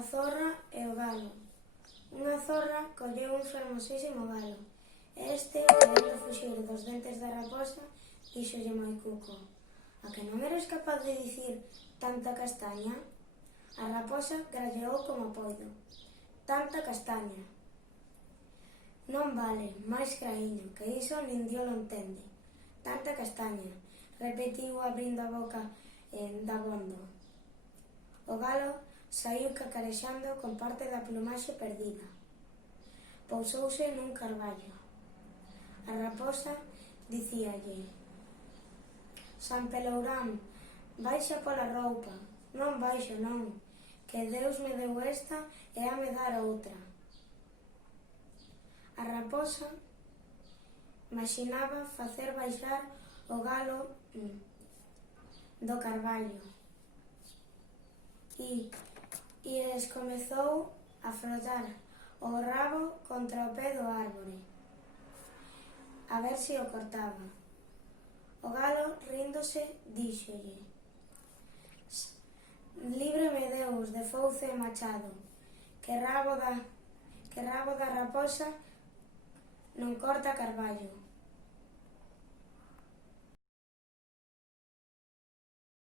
A zorra e o galo. Unha zorra colleu un fermosísimo galo, e este, querendo fuxir dos dentes da raposa, díxolle moi cuco: "A que non eres capaz de dicir tanta castaña?" A raposa gralleou como poido: "Tanta castaña non vale, máis craíño, que iso nin Dios lo entende." "Tanta castaña", repetiu abrindo a boca dabondo. O galo saíu cacarexando con parte da plumaxe perdida. Pousouse nun carballo. A raposa dicíalle: "San Pelourán, baixa pola roupa." "Non baixo, non, que Deus me deu esta e hame dar outra." A raposa imaxinaba facer baixar o galo do carballo e comezou a frotar o rabo contra o pé do árbore, a ver se o cortaba. O galo, ríndose, díxolle: "Líbreme Deus de fouce e machado, que rabo da raposa non corta carballo."